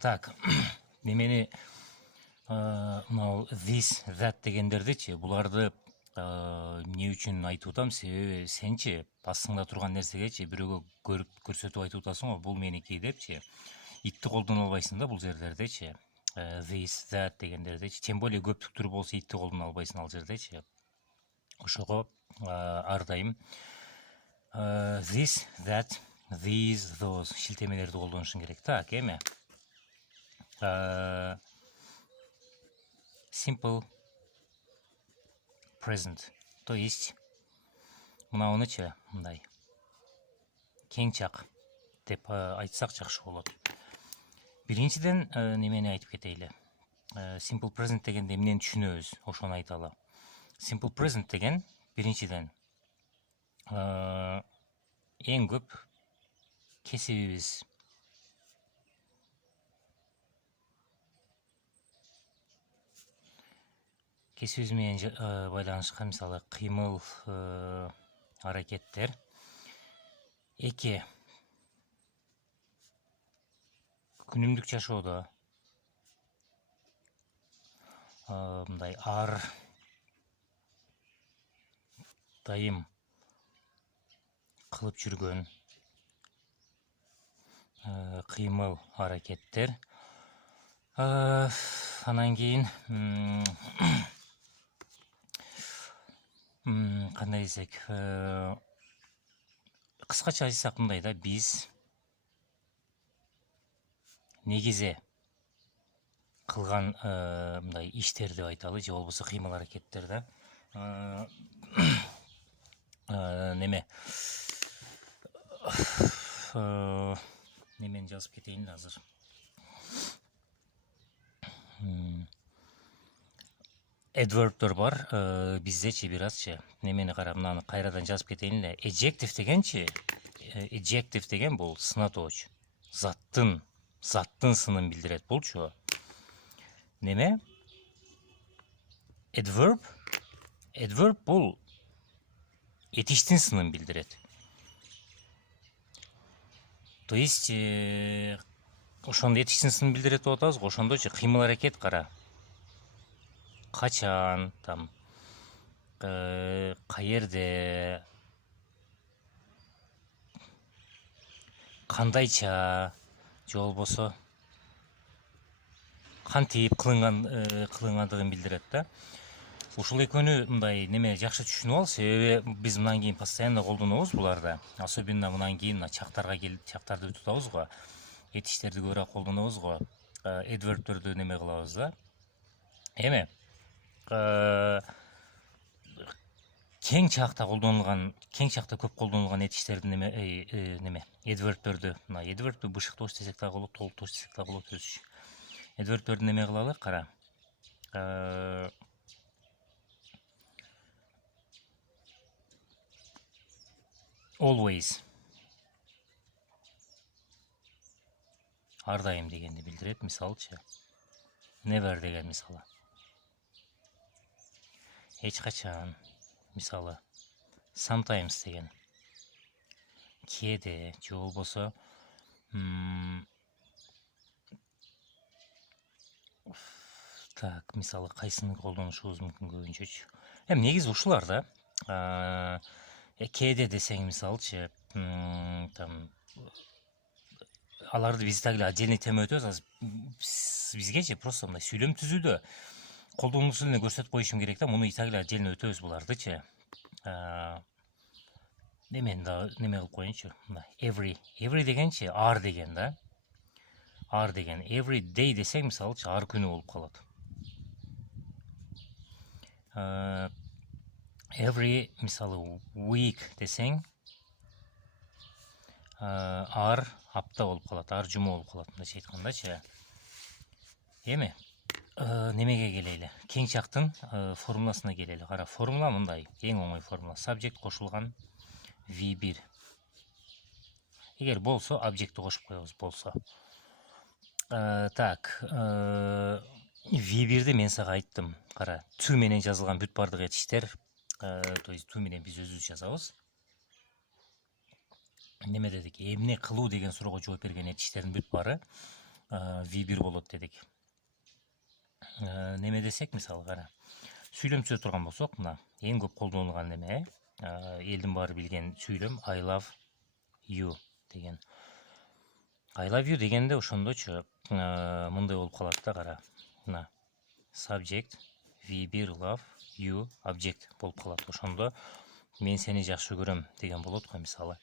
Так, немени мынау this, that дегендердичи, буларды эмне үчүн айтып атам? Себеби сенчи астыңда турган нерсегечи бирөөгө көрүп көрсөтүп айтып атасың го, бул меники депчи. Итти колдоно албайсың да бул жерлердечи. This, that дегендердечи. Тем более көптүктүр болсо итти колдоно албайсың ал жердечи. Ошого ар дайым this, that, these, those шилтемелерди колдонушуң керек. Так, эми simple present, то есть мынауынычы мындай кең чак деп айтсак жакшы болот. Биринчиден немени айтып кетейли. Simple present дегенде эмнени түшүнөбүз, ошону айталы. Simple present деген биринчиден эң көп кесибибиз менен байланышкан, мисалы кыймыл, аракеттер. Эки, күнүмдүк жашоодо мындай ар дайым кылып жүргөн кыймыл, аракеттер. Анан кийин кандай десек, кыскача айтсак мындай да, биз негизи кылган мындай иштер деп айталы, же болбосо кыймыл аракеттер да. Неме немени жазып кетейин азыр. Adverb'тер бар, биздечи бир азчы. Немени кара, мынаны кайрадан жазып кетейин эле. Adjective дегенчи, adjective деген бул сынатооч. Заттын сынын билдирет булчу. Неме? Adverb бул этиштин сынын билдирет. То есть ошондо этиштин сынын билдирет деп атабыз го, ошондочу кыймыл аракет кара. Качан, там, каерде, кандайча, же болбосо кантип кылынгандыгын билдирет да. Ушул экөөнү мындай неме жакшы түшүнүп ал, себеби биз мындан кийин постоянно колдонобуз буларды. Особенно мындан кийин чактарды өтүп атабыз го. Этиштерди көбүрөөк колдонобуз го. Adverb'терди неме кылабыз да. Эми кең чакта көп колдонулган этиштерди неме adverb'терди, мына adverb'ти бышыктооч десек дагы болот, толуктооч десек дагы болот өзүчө. Adverb'терди неме кылалы, кара. Always, ар дайым дегенди билдирет, мисалычы. Never деген мисалы. Эч качан, мисалы. Sometimes деген. Кээде, же болбосо так, мисалы кайсыны колдонушубуз мүмкүн көбүнчөчү. Эми негизи ушулар да. Кээде десең, мисалычы, там аларды биз так эле отдельный тема өтөбүз. Азыр бизгечи просто мындай сүйлөм түзүүдө колдонуусун эле көрсөтүп коюшум керек да. Муну так эле отдельно өтөбүз булардычы. Немени да неме кылып коеюнчу. Every дегенчи ар деген да. Ар деген. Every day десең, мисалычы, ар күнү болуп калат. Every, мисалы, week десең, ар апта болуп калат, ар жума болуп калат, мындайча айткандачы. Эми немеге келели. Кең чактын формуласына келели. Кара, формула мындай, эң оңой формула. Subject кошулган V1. Эгер болсо, объектти кошуп коебуз, болсо. Так, V1'ди мен сага айттым. Кара, to менен жазылган бүт бардык этиштер, то есть to менен биз өзүбүз жазабыз. Неме дедик? Эмне кылуу деген суроого жооп берген этиштердин бүт бары V1 болот дедик. Неме десек, мисалы кара. Сүйлөм түзө турган болсок, мына эң көп колдонулган неме, элдин баары билген сүйлөм I love you деген. I love you дегенде ошондочу мындай болуп калат да, кара. Мына subject V1 love you object болуп калат. Ошондо мен сени жакшы көрөм деген болот го, мисалы.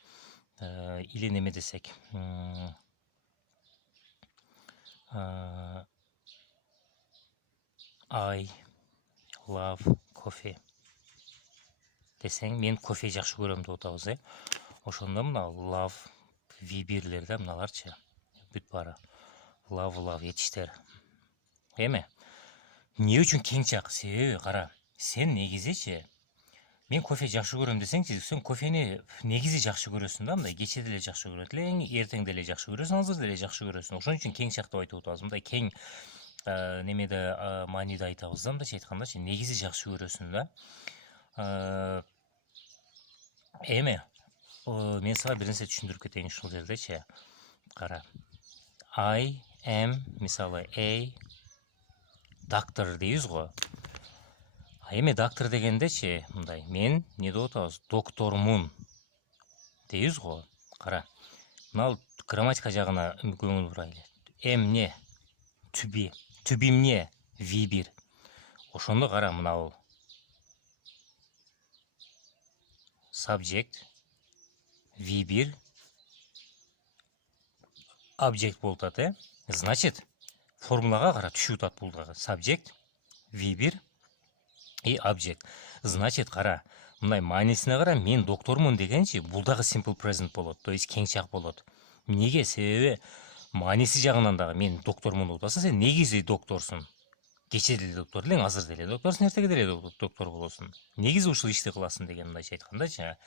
Или неме десек, I love coffee десең, мен кофе жакшы көрөм деп атабыз, Ошондо мына love V1лерде мыналарчы бүт баары love етиштер. Эме эмне үчүн кең чак? Себеби кара, сен негизичи мен кофе жакшы көрөм десеңчи, сен кофени негизи жакшы көрөсүң да, мындай кече деле жакшы көрөт элең, эртең деле жакшы көрөсүң, азыр деле жакшы көрөсүң. Ошон үчүн кең чак деп айтып атабыз. Мындай кең немеде мааниде айтабыз да, мындайча айткандачы, негизи жакшы көрөсүң да. Эме мен сага бир нерсе түшүндүрүп кетейин ушул жердечи. Кара. I am, мисалы, a doctor дейбиз го. Эме доктор дегендечи, мындай, мен не деп атабыз? Доктормун дейбиз го. Кара. Мына грамматика жагына көңүл бурайлы. Эмне? To be. To be эмне? V1. Ошондо кара, мына subject V1 object болуп атат, Значит, формулага кара, түшүп атат бул дагы. Subject V1 и object. Значит, кара, мындай маанисине кара, мен доктормун дегенчи, бул дагы simple present болот, то есть кеңчак болот. Неге? Себеби мааниси жагынан дагы мен доктормун деп атасың, сен негизи докторсуң. Кече деле доктор элең, азыр деле докторсуң, эртеге деле доктор болосуң. Негизи ушул ишти кыласың деген мындайча айткандачы.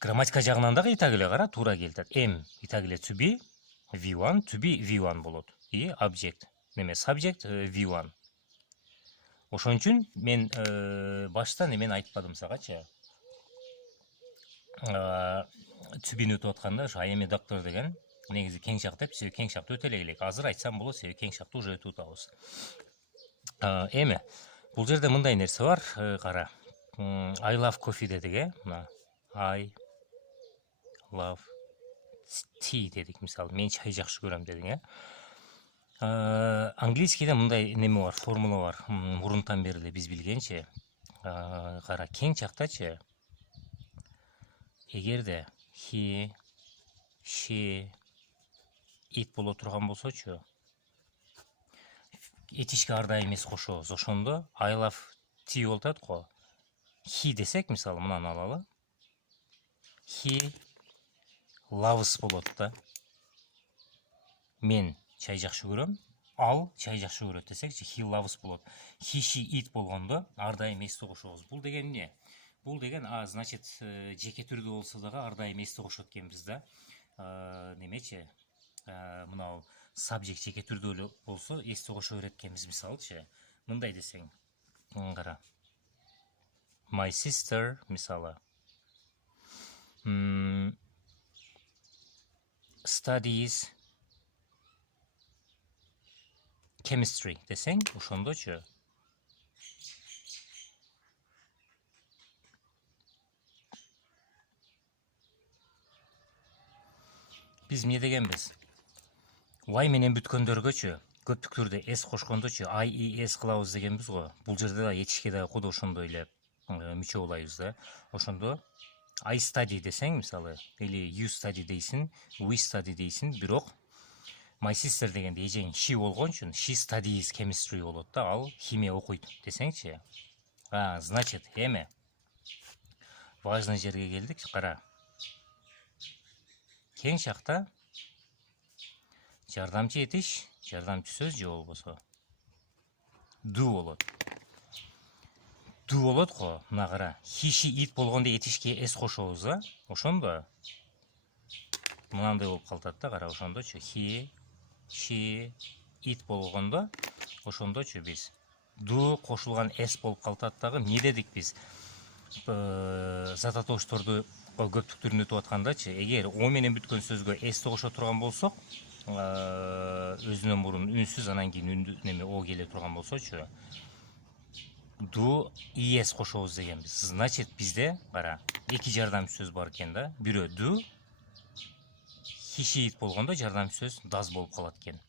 Грамматика жагынан дагы итак эле кара, туура келет. Am итак эле to be V1, to be V1 болот. И object, неме subject V1. Ошон үчүн мен башта немен айтпадым сагачы. To be өтүп атканда, ошо I am a doctor деген негизи кең чак деп, себеби кең чакты өтө эле элек. Азыр айтсам болот, себеби кең чакты уже өтүп атабыз. Эми бул жерде мындай нерсе бар, кара. I love coffee дедик, мына I love tea дедик, мисалы, мен чай жакшы көрөм дедик, Английскийде мындай неме бар, формула бар. Мурунтан бери эле биз билгенчи, кара, кең чактачы, эгерде he, she, it боло турган болсочу, этишке ар дайым эс кошобуз. Ошондо I love tea болуп атат го. He десек, мисалы, мынаны алалы. He loves болот да. Мен чай жакшы көрөм, ал чай жакшы көрөт десекчи, he loves болот. He, she, it болгондо ар дайым эсти кошобуз. Бул деген эмне? Бул деген, значит, жеке түрдө болсо дагы ар дайым эсти кошот экенбиз да. Немечи, мына subject жеке түрдө болсо эсти кошо берет экенбиз, мисалычы. Мындай десең, кара. My sister, мисалы, studies chemistry десең, ошондочу биз эмне дегенбиз? Y менен бүткөндөргөчү көптүк түрдө s кошкондочу I, E, S кылабыз дегенбиз го. Бул жерде да этишке да куду ошондой эле мүчө болайбыз да. Ошондо I study десең, мисалы, или you study дейсиң, we study дейсиң, бирок my sister дегенде эжең she болгон үчүн she studies chemistry болот да, ал химия окуйт десеңчи. Значит, эме важный жерге келдик, кара. Кең чакта жардамчы этиш, жардамчы сөз же болбосо do болот. Do болот го, мына кара. He, she, it болгондо этишке s кошобуз да. Ошондо мынандай болуп калат да, кара, ошондочу he, she, it болгондо ошондочу биз do кошулган s болуп калат дагы. Эмне дедик биз? Зататошторду көптүк түрүн өтүп аткандачы, эгер o менен бүткөн сөзгө s'ти кошо турган болсок, өзүнөн мурун үнсүз, анан кийин үндүү неме о келе турган болсочу, ду иес кошобуз дегенбиз. Значит, бизде кара эки жардамчы сөз бар экен да. Бирөө ду, хишиит болгондо жардамчы сөз даз болуп калат экен.